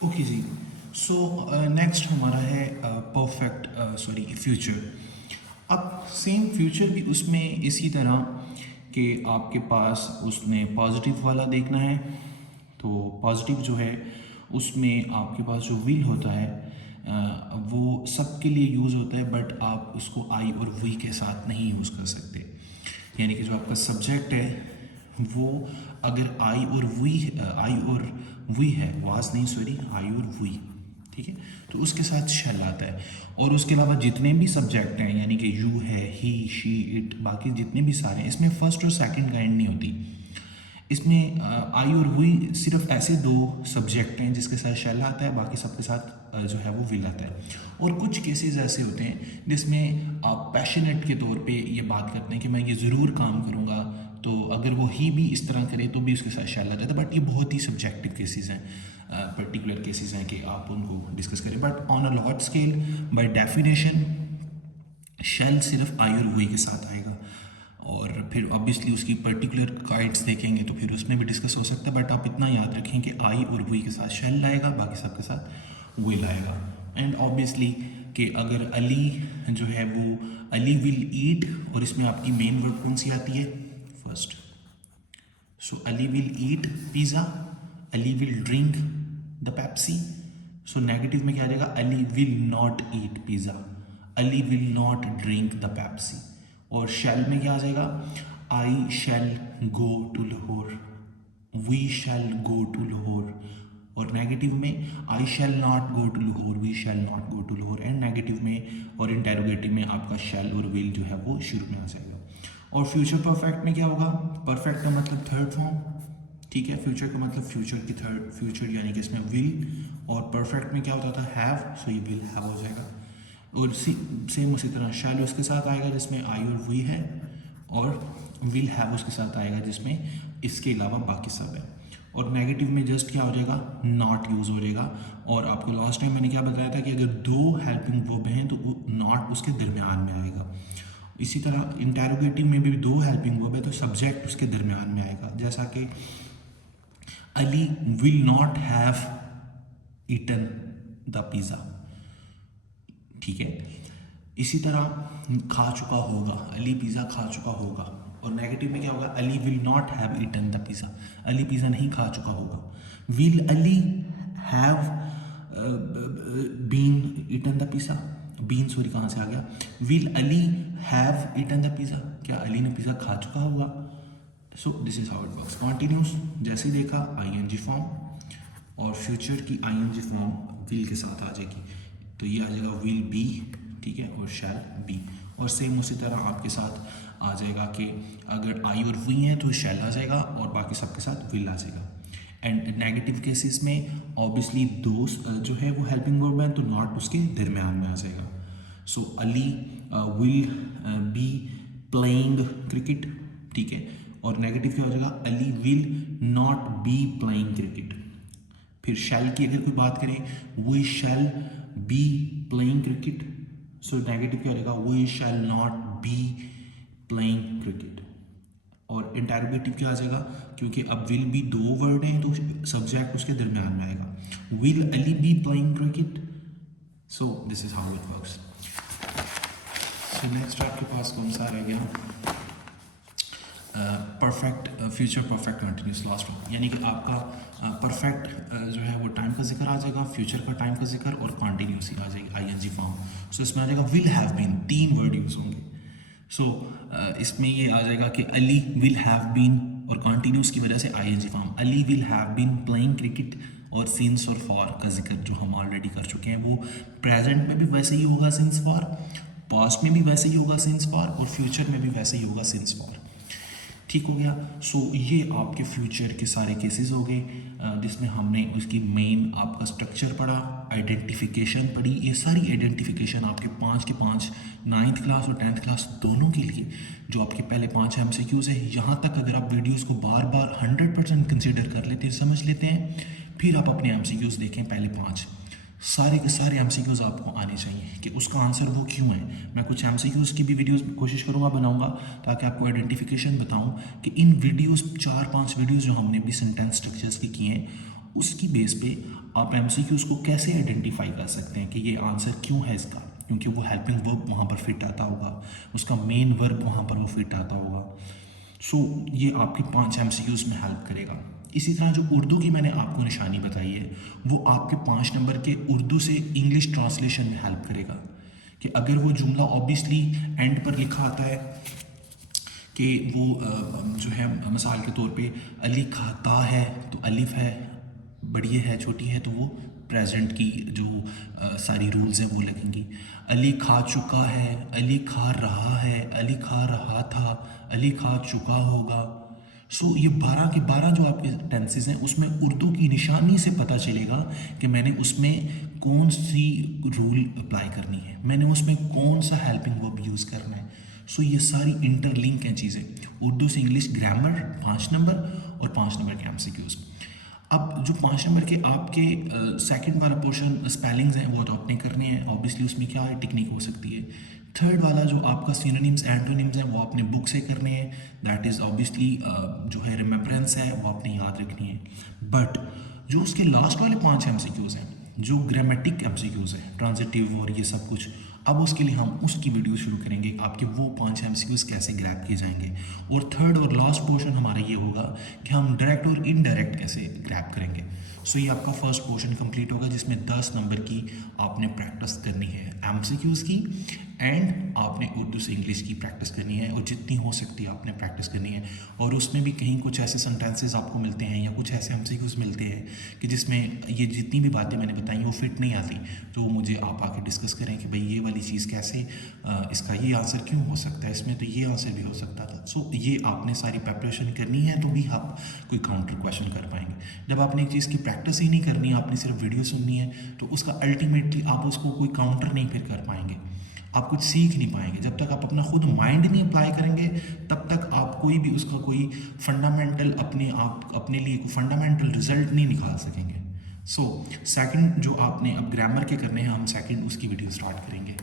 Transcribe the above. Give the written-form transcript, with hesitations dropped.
Okay जी। So next हमारा है perfect future. अब सेम फ्यूचर भी उसमें इसी तरह कि आपके पास उसमें पॉजिटिव वाला देखना है। तो पॉजिटिव जो है उसमें आपके पास जो विल होता है वो सबके लिए यूज़ होता है, बट आप उसको आई और वी के साथ नहीं यूज़ कर सकते। यानी कि जो आपका सब्जेक्ट है वो अगर आई और वी है, वाज नहीं सॉरी, आई और वी, ठीक है, तो उसके साथ शैल आता है। और उसके अलावा जितने भी सब्जेक्ट हैं, यानी कि यू है, ही, शी, इट, बाकी जितने भी सारे हैं, इसमें फर्स्ट और सेकंड काइंड नहीं होती। इसमें आई और वी सिर्फ ऐसे दो सब्जेक्ट हैं जिसके साथ शैल आता है, बाकी सबके साथ जो है वो विल आता है। और कुछ केसेस ऐसे होते हैं जिसमें आप पैशनेट के तौर पे ये बात करते हैं कि मैं ये ज़रूर काम करूँगा, तो अगर वो ही भी इस तरह करे तो भी उसके साथ शैल आ जाता है। बट ये बहुत ही सब्जेक्टिव केसेस हैं, पर्टिकुलर केसेस हैं कि आप उनको डिस्कस करें। But on a lot scale by definition shall सिर्फ आई और वी के साथ आएगा। और फिर ऑब्वियसली उसकी पर्टिकुलर काइंड्स देखेंगे तो फिर उसमें भी डिस्कस हो सकता है, बट आप इतना याद रखें कि आई और वी के साथ शेल आएगा, बाकी सबके साथ विल आएगा। एंड ऑब्वियसली कि अगर अली जो है वो अली विल ईट, और इसमें आपकी मेन वर्ड कौन सी आती है, first. So Ali will eat pizza, Ali will drink the Pepsi. So negative में क्या आ जाएगा, Ali will not eat pizza, Ali will not drink the Pepsi. और शैल में क्या आ जाएगा, I shall go to Lahore, we shall go to Lahore. और नेगेटिव में I shall not go to Lahore, we shall not go to Lahore. And negative में और interrogative में आपका शैल और विल जो है वो शुरू में आ जाएगा। और फ्यूचर परफेक्ट में क्या होगा, परफेक्ट का मतलब थर्ड फॉर्म, ठीक है, फ्यूचर का मतलब फ्यूचर की थर्ड, फ्यूचर यानी कि इसमें विल। और परफेक्ट में क्या होता था, हैव, सो ये विल हैव हो जाएगा। और सेम उसी तरह शैल उसके साथ आएगा जिसमें आई और वी है, और विल हैव उसके साथ आएगा जिसमें इसके अलावा बाकी सब है। और नेगेटिव में जस्ट क्या हो जाएगा, नॉट यूज़ हो जाएगा। और आपको लास्ट टाइम मैंने क्या बताया था कि अगर दो हेल्पिंग वर्ब हैं तो नॉट उसके दरमियान में आएगा। इसी तरह इंटेरोगेटिव में भी दो हेल्पिंग वर्ब है तो सब्जेक्ट उसके दरमियान में आएगा, जैसा कि Ali will not have eaten the pizza, ठीक है। इसी तरह खा चुका होगा, अली पिज़्ज़ा खा चुका होगा। और नेगेटिव में क्या होगा, Ali will not have eaten the pizza, Ali pizza नहीं खा चुका होगा। Will Ali have been eaten the pizza, been sorry कहाँ से आ गया, will Ali have eaten the pizza, क्या अली ने पिज़्ज़ा खा चुका होगा। So this is how it works. Continuous जैसे ही देखा आईएनजी फॉर्म, और फ्यूचर की आईएनजी फॉर्म विल के साथ आ जाएगी, तो ये आ जाएगा विल बी, ठीक है, और शैल बी। और सेम उसी तरह आपके साथ आ जाएगा कि अगर आई और वी हैं तो शैल आ जाएगा, और बाकी सबके साथ विल आ जाएगा। एंड नेगेटिव केसेस में ऑब्वियसली दो जो है वो हेल्पिंग वर्ब है तो नॉट उसके दरमियान में आ जाएगा। So Ali will be playing cricket, ठीक है। और नेगेटिव क्या हो जाएगा, Ali will not be playing cricket. फिर शैल की अगर कोई बात करें, we shall be playing cricket, so negative क्या हो जाएगा, we shall not be playing cricket. और इंटेरोगेटिव क्या आ जाएगा, क्योंकि अब विल बी दो वर्ड हैं तो सब्जेक्ट उसके दरमियान में आएगा, will Ali B playing cricket. So this is how it works. So next आपके पास कौन सा रह गया, perfect future perfect continuous last में, यानी कि आपका परफेक्ट जो है वो टाइम का जिक्र आ जाएगा, फ्यूचर का टाइम का जिक्र, और कॉन्टीन्यूस आ जाएगी आईएनजी फॉर्म। सो इसमें आ जाएगा विल हैव बीन, तीन वर्ड यूज होंगे। सो इसमें ये आ जाएगा कि अली विल हैव बीन, और कॉन्टीन्यूस की वजह से ING form, Ali will have been playing cricket. और सिंस और फॉर का जिक्र जो हम ऑलरेडी कर चुके हैं, वो प्रेजेंट में भी वैसे ही होगा सिंस फॉर, पास्ट में भी वैसे ही होगा सिंस फॉर, और फ्यूचर में भी वैसे ही होगा सिंस फॉर, ठीक हो गया। सो ये आपके फ्यूचर के सारे केसेस हो गए, जिसमें हमने उसकी मेन आपका स्ट्रक्चर पढ़ा, आइडेंटिफिकेशन पढ़ी। ये सारी आइडेंटिफिकेशन आपके पाँच के पाँच, 9th क्लास और 10th क्लास दोनों के लिए, जो आपके पहले 5 MCQs है, यहाँ तक अगर आप वीडियोस को बार बार 100% कंसिडर कर लेते हैं, समझ लेते हैं, फिर आप अपने MCQs देखें पहले 5, सारे के सारे MCQs आपको आने चाहिए कि उसका आंसर वो क्यों है। मैं कुछ MCQs की भी वीडियोस कोशिश करूँगा बनाऊँगा, ताकि आपको आइडेंटिफिकेशन बताऊँ कि इन वीडियोस 4-5 वीडियोस जो हमने भी सेंटेंस स्ट्रक्चर्स की किए हैं, उसकी बेस पे आप एमसीक्यूज़ को कैसे आइडेंटिफाई कर सकते हैं कि ये आंसर क्यों है इसका, क्योंकि वो हेल्पिंग वर्ब वहाँ पर फिट आता होगा, उसका मेन वर्ब वहाँ पर वो फिट आता होगा। सो ये आपके 5 एमसीक्यूज़ में हेल्प करेगा। इसी तरह जो उर्दू की मैंने आपको निशानी बताई है वो आपके 5 नंबर के उर्दू से इंग्लिश ट्रांसलेशन में हेल्प करेगा कि अगर वो जुमला ऑब्वियसली एंड पर लिखा आता है कि वो जो है मिसाल के तौर पे अली खाता है तो अलिफ है, बड़ी है छोटी है तो वो प्रेजेंट की जो सारी रूल्स हैं वो लगेंगी। अली खा चुका है, अली खा रहा है, अली खा रहा था, अली खा चुका होगा। सो ये 12 के 12 जो आपके टेंसेस हैं उसमें उर्दू की निशानी से पता चलेगा कि मैंने उसमें कौन सी रूल अप्लाई करनी है, मैंने उसमें कौन सा हेल्पिंग वर्ब यूज़ करना है। सो ये सारी इंटरलिंक हैं चीज़ें। उर्दू से इंग्लिश ग्रामर 5 नंबर और 5 नंबर के एमसीक्यूज़। अब जो 5 नंबर के आपके सेकंड वाला पोर्शन स्पेलिंग्स हैं वो तो आपने करने हैं, ऑब्वियसली उसमें क्या है टेक्निक हो सकती है। थर्ड वाला जो आपका सिनोनिम्स एंटोनिम्स हैं वो आपने बुक से करने हैं, दैट इज़ ऑब्वियसली जो है रिमेम्बरेंस है वो आपने याद रखनी है। बट जो उसके लास्ट वाले 5 एमसीक्यूज़ हैं जो ग्रामेटिक एमसीक्यूज़ हैं, ट्रांजिटिव और ये सब कुछ, अब उसके लिए हम उसकी वीडियो शुरू करेंगे आपके वो 5 एमसीक्यूज़ कैसे ग्रैब किए जाएंगे। और थर्ड और लास्ट पोर्शन हमारा ये होगा कि हम डायरेक्ट और इनडायरेक्ट कैसे ग्रैब करेंगे। सो ये आपका फर्स्ट पोर्शन कंप्लीट होगा जिसमें 10 नंबर की आपने प्रैक्टिस करनी है एमसीक्यूज़ की, एंड आपने उर्दू से इंग्लिश की प्रैक्टिस करनी है और जितनी हो सकती है आपने प्रैक्टिस करनी है। और उसमें भी कहीं कुछ ऐसे सेंटेंसेस आपको मिलते हैं या कुछ ऐसे एमसीक्यूज़ मिलते हैं कि जिसमें ये जितनी भी बातें मैंने बताई वो फिट नहीं आती, तो मुझे आप आके डिस्कस करें कि भाई ये वाली चीज़ कैसे इसका ये आंसर क्यों हो सकता है, इसमें तो ये आंसर भी हो सकता था। सो ये आपने सारी प्रेपरेशन करनी है तो भी आप कोई काउंटर क्वेश्चन कर पाएंगे। जब आपने एक चीज़ की प्रैक्टिस ही नहीं करनी, आपने सिर्फ वीडियो सुननी है, तो उसका अल्टीमेटली आप उसको कोई काउंटर नहीं फिर कर पाएंगे, आप कुछ सीख नहीं पाएंगे। जब तक आप अपना खुद माइंड नहीं अप्लाई करेंगे तब तक आप कोई भी उसका कोई फंडामेंटल अपने लिए कोई फंडामेंटल रिजल्ट नहीं निकाल सकेंगे। सो सेकंड जो आपने अब ग्रामर के करने हैं, हम सेकंड उसकी वीडियो स्टार्ट करेंगे।